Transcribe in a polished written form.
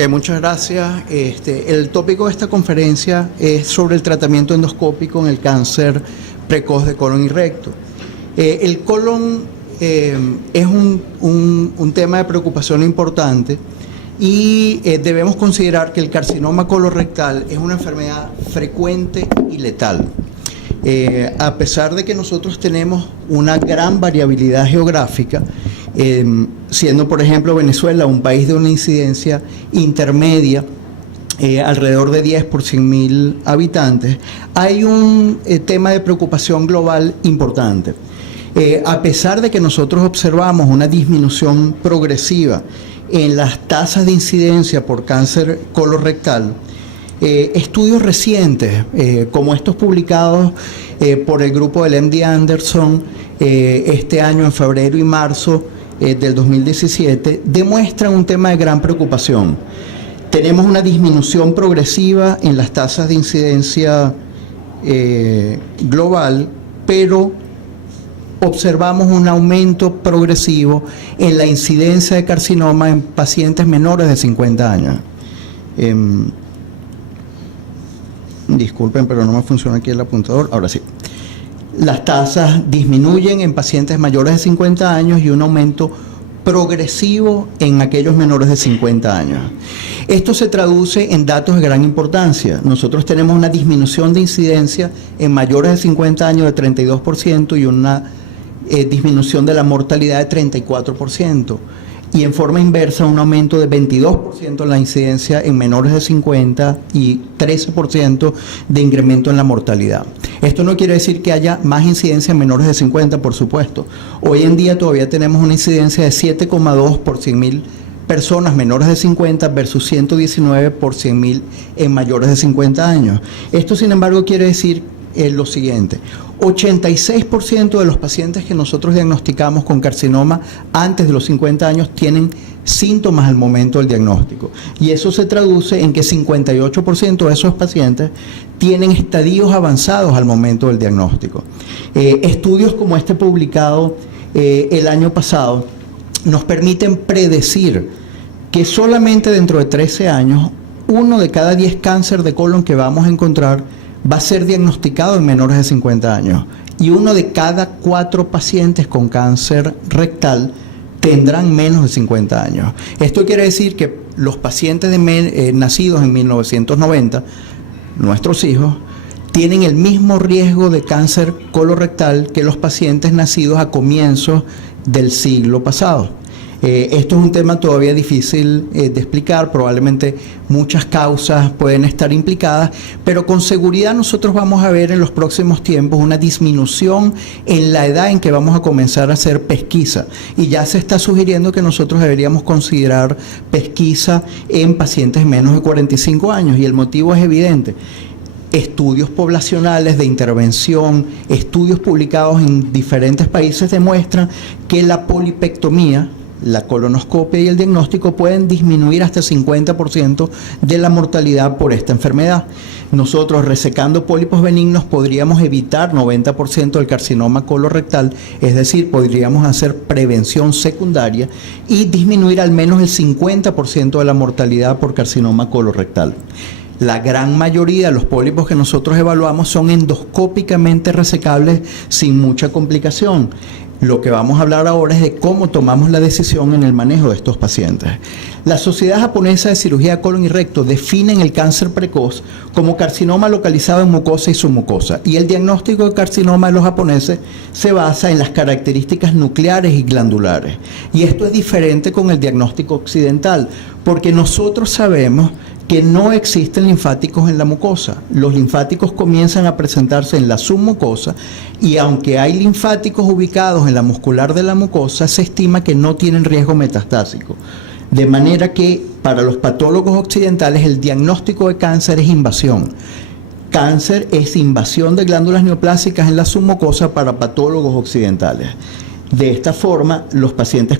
Ok, muchas gracias. El tópico de esta conferencia es sobre el tratamiento endoscópico en el cáncer precoz de colon y recto. El colon es un tema de preocupación importante y debemos considerar que el carcinoma colorectal es una enfermedad frecuente y letal. A pesar de que nosotros tenemos una gran variabilidad geográfica, siendo por ejemplo Venezuela un país de una incidencia intermedia, alrededor de 10 por 100.000 habitantes, hay un tema de preocupación global importante. A pesar de que nosotros observamos una disminución progresiva en las tasas de incidencia por cáncer colorectal, estudios recientes, como estos publicados por el grupo del MD Anderson este año en febrero y marzo del 2017, demuestran un tema de gran preocupación. Tenemos una disminución progresiva en las tasas de incidencia global, pero observamos un aumento progresivo en la incidencia de carcinoma en pacientes menores de 50 años. Disculpen, pero no me funciona aquí el apuntador. Ahora sí. Las tasas disminuyen en pacientes mayores de 50 años y un aumento progresivo en aquellos menores de 50 años. Esto se traduce en datos de gran importancia. Nosotros tenemos una disminución de incidencia en mayores de 50 años de 32% y una disminución de la mortalidad de 34%. Y en forma inversa un aumento de 22% en la incidencia en menores de 50 y 13% de incremento en la mortalidad. Esto no quiere decir que haya más incidencia en menores de 50, por supuesto. Hoy en día todavía tenemos una incidencia de 7,2 por 100.000 personas menores de 50 versus 119 por 100.000 en mayores de 50 años. Esto, sin embargo, quiere decir lo siguiente: 86% de los pacientes que nosotros diagnosticamos con carcinoma antes de los 50 años tienen síntomas al momento del diagnóstico, y eso se traduce en que 58% de esos pacientes tienen estadios avanzados al momento del diagnóstico. Estudios como este publicado el año pasado nos permiten predecir que solamente dentro de 13 años 1 de cada 10 cáncer de colon que vamos a encontrar va a ser diagnosticado en menores de 50 años, y 1 de cada 4 pacientes con cáncer rectal tendrán menos de 50 años. Esto quiere decir que los pacientes nacidos en 1990, nuestros hijos, tienen el mismo riesgo de cáncer colorectal que los pacientes nacidos a comienzos del siglo pasado. Esto es un tema todavía difícil de explicar, probablemente muchas causas pueden estar implicadas, pero con seguridad nosotros vamos a ver en los próximos tiempos una disminución en la edad en que vamos a comenzar a hacer pesquisa, y ya se está sugiriendo que nosotros deberíamos considerar pesquisa en pacientes menos de 45 años, y el motivo es evidente. Estudios poblacionales de intervención, estudios publicados en diferentes países demuestran que la polipectomía, la colonoscopia y el diagnóstico pueden disminuir hasta 50% de la mortalidad por esta enfermedad. Nosotros, resecando pólipos benignos, podríamos evitar 90% del carcinoma colorectal, es decir, podríamos hacer prevención secundaria y disminuir al menos el 50% de la mortalidad por carcinoma colorectal. La gran mayoría de los pólipos que nosotros evaluamos son endoscópicamente resecables sin mucha complicación. Lo que vamos a hablar ahora es de cómo tomamos la decisión en el manejo de estos pacientes. La Sociedad Japonesa de Cirugía de Colon y Recto define el cáncer precoz como carcinoma localizado en mucosa y submucosa, y el diagnóstico de carcinoma de los japoneses se basa en las características nucleares y glandulares. Y esto es diferente con el diagnóstico occidental, porque nosotros sabemos que no existen linfáticos en la mucosa. Los linfáticos comienzan a presentarse en la submucosa, y aunque hay linfáticos ubicados en la muscular de la mucosa, se estima que no tienen riesgo metastásico. De manera que para los patólogos occidentales el diagnóstico de cáncer es invasión. Cáncer es invasión de glándulas neoplásicas en la submucosa para patólogos occidentales. De esta forma, los pacientes